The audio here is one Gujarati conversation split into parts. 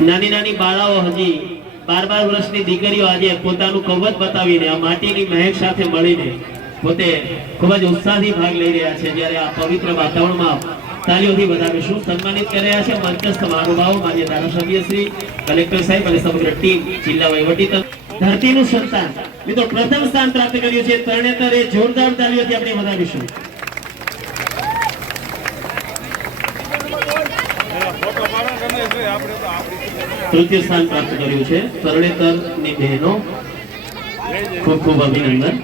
નાની નાની બાળાઓ હજી 12 વર્ષની દીકરીઓ આજે પોતાનું કવચ બતાવીને આ માટીની મહેક સાથે મળીને પોતે ખૂબ જ ઉત્સાહથી ભાગ લઈ રહ્યા છે। જ્યારે આ પવિત્ર વાતાવરણમાં તાલીઓથી વધાવીશું। સન્માનિત કરી રહ્યા છે મંચસ્થ મહાનુભાવો, માન્ય ધારાસભ્ય શ્રી, કલેક્ટર સાહેબ અને સમગ્ર ટીમ, જિલ્લા વહીવટીતંત્ર। ધરતીનું સંતાન મિત્રો પ્રથમ સ્થાન પ્રાપ્ત કર્યું છે તરણેતર, એ જોરદાર તાલીઓથી આપણે વધાવીશું। તૃતીય સ્થાન પ્રાપ્ત કર્યું છે તરણેતરની બહેનો, ખૂબ ખૂબ અભિનંદન।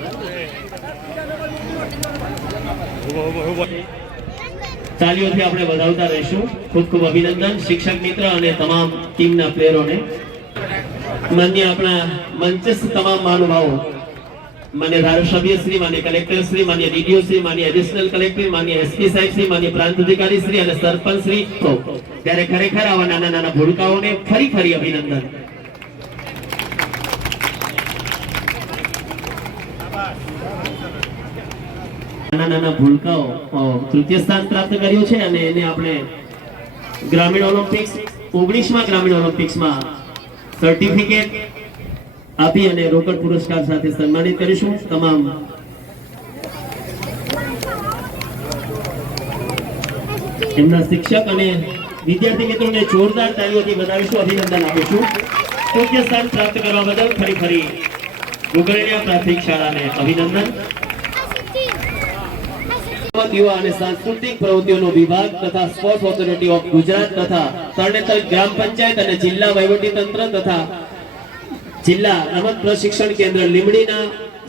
તાલીઓથી આપણે વધાવતા રહીશું। ખૂબ ખૂબ અભિનંદન શિક્ષક મિત્ર અને તમામ ટીમના પ્લેયરોને। માન્ય આપણા મંચસ્થ તમામ મહાનુભાવો, માન્ય ધારાસભ્ય શ્રી, માન્ય કલેક્ટર શ્રી, માન્ય ડીડીઓ શ્રી, માન્ય એડિશનલ કલેક્ટર, માન્ય એસપી સાહેબ શ્રી, માન્ય પ્રાંત અધિકારી શ્રી અને સરપંચ શ્રી, ત્યારે ખરેખર આવા નાના નાના ભૂલકાઓને ફરી ફરી અભિનંદન। નાના નાના ભૂલકાઓ તૃતીય સ્થાન પ્રાપ્ત કર્યું છે અને એને આપણે ગ્રામીણ ઓલિમ્પિક્સ 19માં ગ્રામીણ ઓલિમ્પિક્સમાં સર્ટિફિકેટ આપી અને રોકડ પુરસ્કાર સાથે સન્માનિત કરીશું। તમામ એમના શિક્ષક અને વિદ્યાર્થી મિત્રોને જોરદાર તાળીઓથી વધાવીશું, અભિનંદન આપીશું। તૃતીય સ્થાન પ્રાપ્ત કરવા બદલ ફરી ફરી ગોગળિયા પ્રાથમિક શાળાને અભિનંદન। યુવા અને સાંસ્કૃતિક પ્રવૃત્તિઓનો વિભાગ તથા સ્પોર્ટ્સ ઓથોરિટી ઓફ ગુજરાત તથા તરણેતર ગ્રામ પંચાયત અને જિલ્લા વહીવટીતંત્ર તથા જિલ્લા રમત પ્રશિક્ષણ કેન્દ્ર લીંબડીના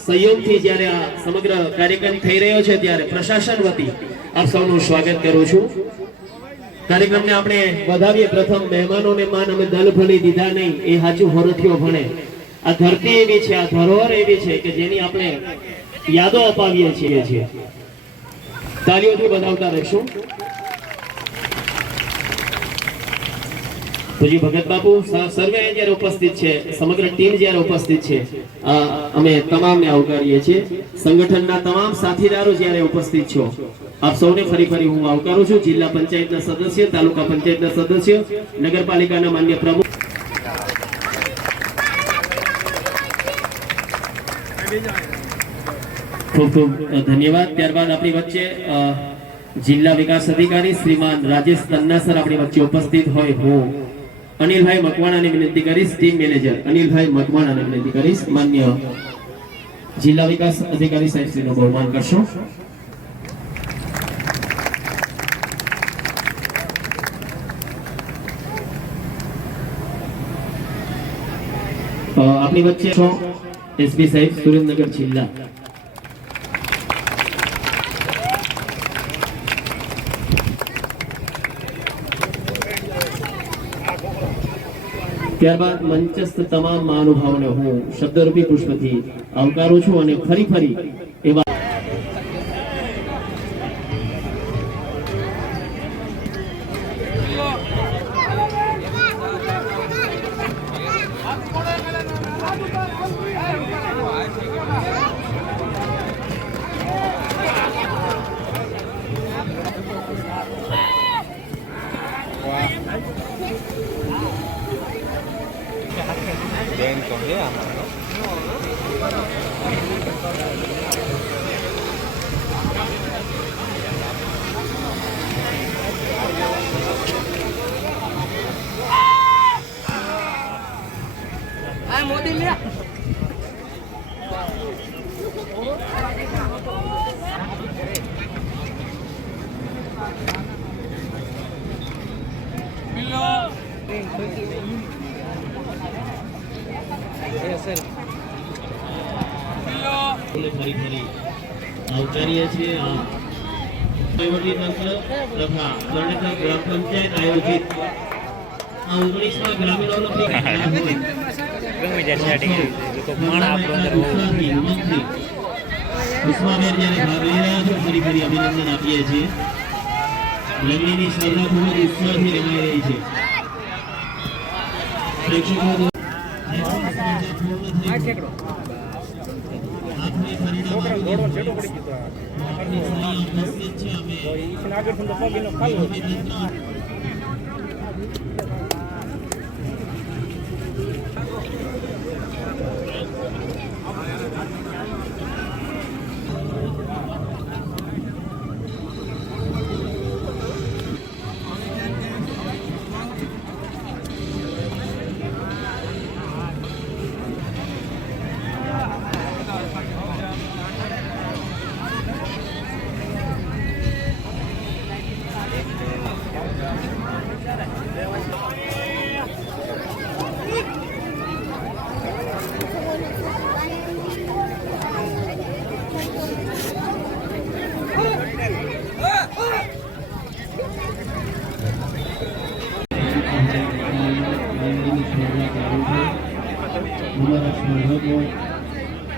સહયોગથી જ્યારે આ સમગ્ર કાર્યક્રમ થઈ રહ્યો છે ત્યારે પ્રશાસન વતી આપ સૌનું સ્વાગત કરું છું। કાર્યક્રમને આપણે વધાવીએ। પ્રથમ મહેમાનોને માન અમે દલ ભણી દીધા નહીં, એ સાચું હોરઠીઓ ભણે। આ ધરતી એવી છે, આ ધરોહર એવી છે કે જેની આપણે યાદો અપાવીએ છીએ। તાળીઓથી વધાવતા રહીશું। પૂજ્ય ભગત બાપુ સર્વે જ્યારે ઉપસ્થિત છે, સમગ્ર ટીમ જ્યારે ઉપસ્થિત છે, અમે તમામને આવકારીએ છીએ। સંગઠનના તમામ સાથીદારો જ્યારે ઉપસ્થિત છો, આપ સૌને ફરી ફરી હું આવકારું છું। જિલ્લા પંચાયતના સદસ્ય, તાલુકા પંચાયતના સદસ્ય, નગરપાલિકાના માન્ય પ્રમુખ, ખૂબ ખૂબ ધન્યવાદ। ત્યારબાદ આપણી વચ્ચે જિલ્લા વિકાસ અધિકારી શ્રીમાન રાજેશ તન્નાસર આપણી વચ્ચે ઉપસ્થિત હોય, હું અનિલભાઈ મકવાણાને વિનંતી કરીશ, ટીમ મેનેજર અનિલભાઈ મકવાણાને વિનંતી કરીશ, માન્ય જિલ્લા વિકાસ અધિકારી સાહેબ શ્રીનું બહુમાન કરશો। આપણી વચ્ચે એસપી સાહેબ સુરેન્દ્રનગર જિલ્લા। ત્યારબાદ મંચસ્થ તમામ મહાનુભાવોને હું શબ્દરૂપી પુષ્પથી આવકારું છું અને ફરી ફરી એવા મોદી લે ફરી ફરી આવકારીએ છીએ। વહીવટીતંત્ર તથા તરણેતર ગ્રામ પંચાયત આયોજિત 19માં ગ્રામીણ ઓલિમ્પિક ઉસ્માબેન જ્યારે ભાગ લઈ રહ્યા છો, ફરી ફરી અભિનંદન આપીએ છીએ। લગ્નની સ્પર્ધા ખૂબ જ ઉત્સાહથી રમાઈ રહી છે। પ્રેક્ષકો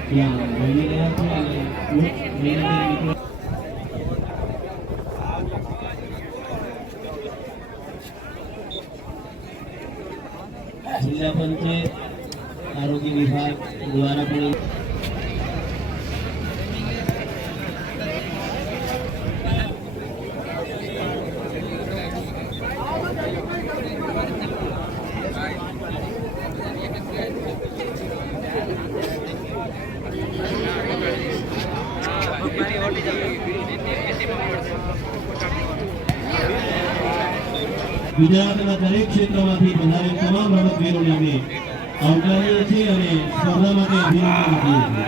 ત્યાં બની રહ્યા છે અને મિત્રો જિલ્લા પંચાયત આરોગ્ય વિભાગ દ્વારા પણ ગુજરાતના દરેક ક્ષેત્રમાંથી પધારેલ તમામ રમતવીરોને અમે આવકારીએ છીએ અને સ્પર્ધા માટે અભિનંદન આપીએ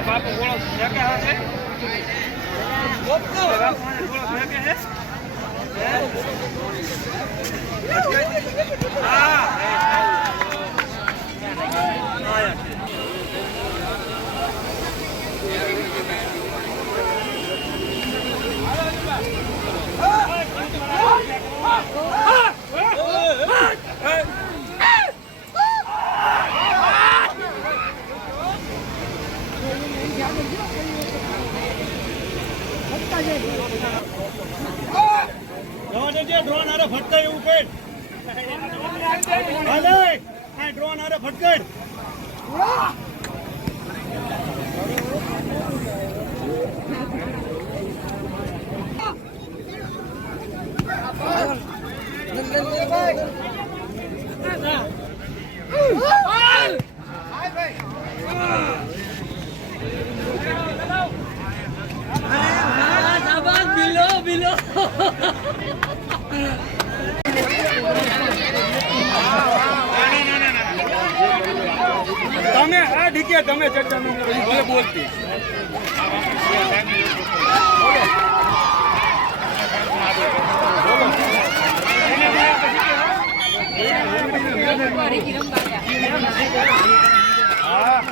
બાપુ ગોળો છે કે હે બાપુ ગોળો છે કે હે હા ડ્રોન આરે ફટકાય એવું કે હાલે આ ડ્રોન આરે ફટકાય Bilo. તમે આ ડીકે તમે ચર્ચા ભલે બોલતી હા